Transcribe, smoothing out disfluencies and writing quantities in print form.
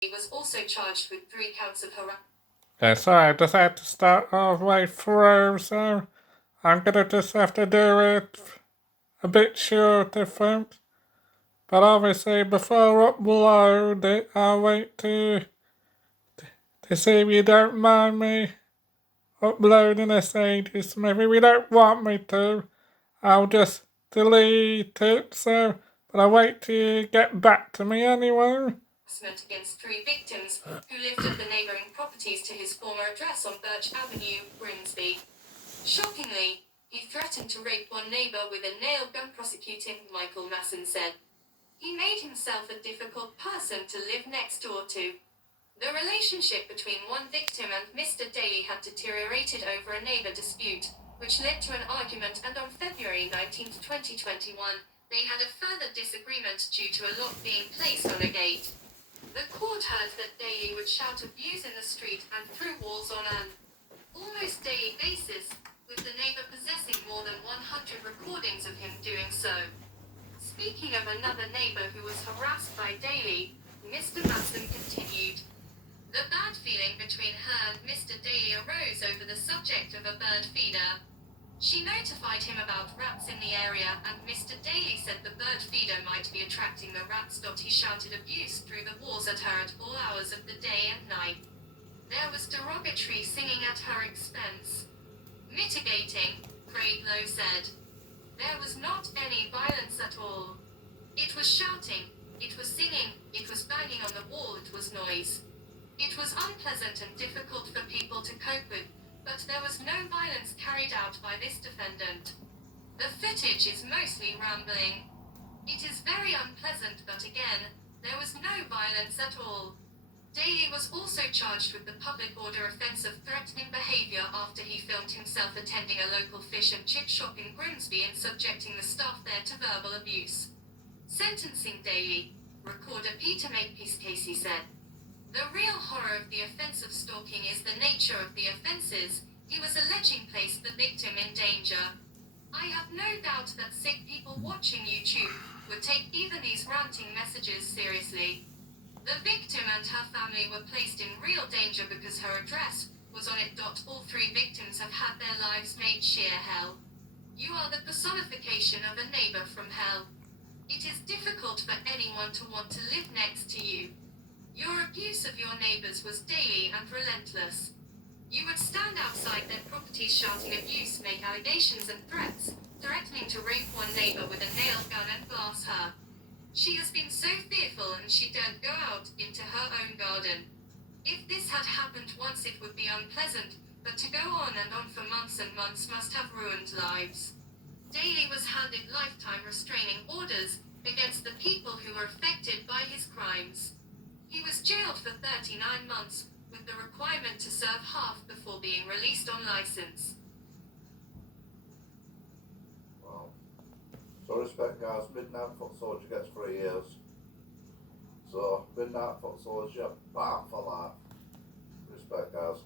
He was also charged with 3 counts of harassment. Yeah, sorry, I just had to start all the way through, so I'm gonna just have to do it a bit shorter, folks. But obviously, before I upload it, I'll wait to see if you don't mind me uploading a Sadie Smith. If you don't want me to, I'll just delete it, so, but I'll wait till you get back to me anyway. Against 3 victims who lived at the neighbouring properties to his former address on Birch Avenue, Grimsby. Shockingly, he threatened to rape one neighbour with a nail gun. Prosecuting Michael Masson said he made himself a difficult person to live next door to. The relationship between one victim and Mr. Daly had deteriorated over a neighbour dispute, which led to an argument, and on February 19, 2021, they had a further disagreement due to a lock being placed on a gate. The court heard that Daly would shout abuse in the street and through walls on an almost daily basis, with the neighbour possessing more than 100 recordings of him doing so. Speaking of another neighbour who was harassed by Daly, Mr. Masson continued. The bad feeling between her and Mr. Daly arose over the subject of a bird feeder. She notified him about rats in the area, and Mr. Daly said the bird feeder might be attracting the rats. He shouted abuse through the walls at her at all hours of the day and night. There was derogatory singing at her expense. Mitigating, Craig Lowe said. There was not any violence at all. It was shouting, it was singing, it was banging on the wall, it was noise. It was unpleasant and difficult for people to cope with, but there was no violence carried out by this defendant. The footage is mostly rambling. It is very unpleasant, but again, there was no violence at all. Daly was also charged with the public order offence of threatening behaviour after he filmed himself attending a local fish and chip shop in Grimsby and subjecting the staff there to verbal abuse. Sentencing Daly, recorder Peter Makepeace Casey said. The real horror of the offence of stalking is the nature of the offences he was alleging placed the victim in danger. I have no doubt that sick people watching YouTube would take even these ranting messages seriously. The victim and her family were placed in real danger because her address was on it. All 3 victims have had their lives made sheer hell. You are the personification of a neighbour from hell. It is difficult for anyone to want to live next to you. Your abuse of your neighbours was daily and relentless. You would stand outside their properties shouting abuse, make allegations and threats, threatening to rape one neighbour with a nail gun and blast her. She has been so fearful and she daren't go out into her own garden. If this had happened once it would be unpleasant, but to go on and on for months and months must have ruined lives. Daly was handed lifetime restraining orders against the people who were affected by his crimes. He was jailed for 39 months, with the requirement to serve half before being released on license. Wow. So respect guys, Midnight Foot Soldier gets 3 years. So Midnight Foot Soldier, bam for life. Respect guys.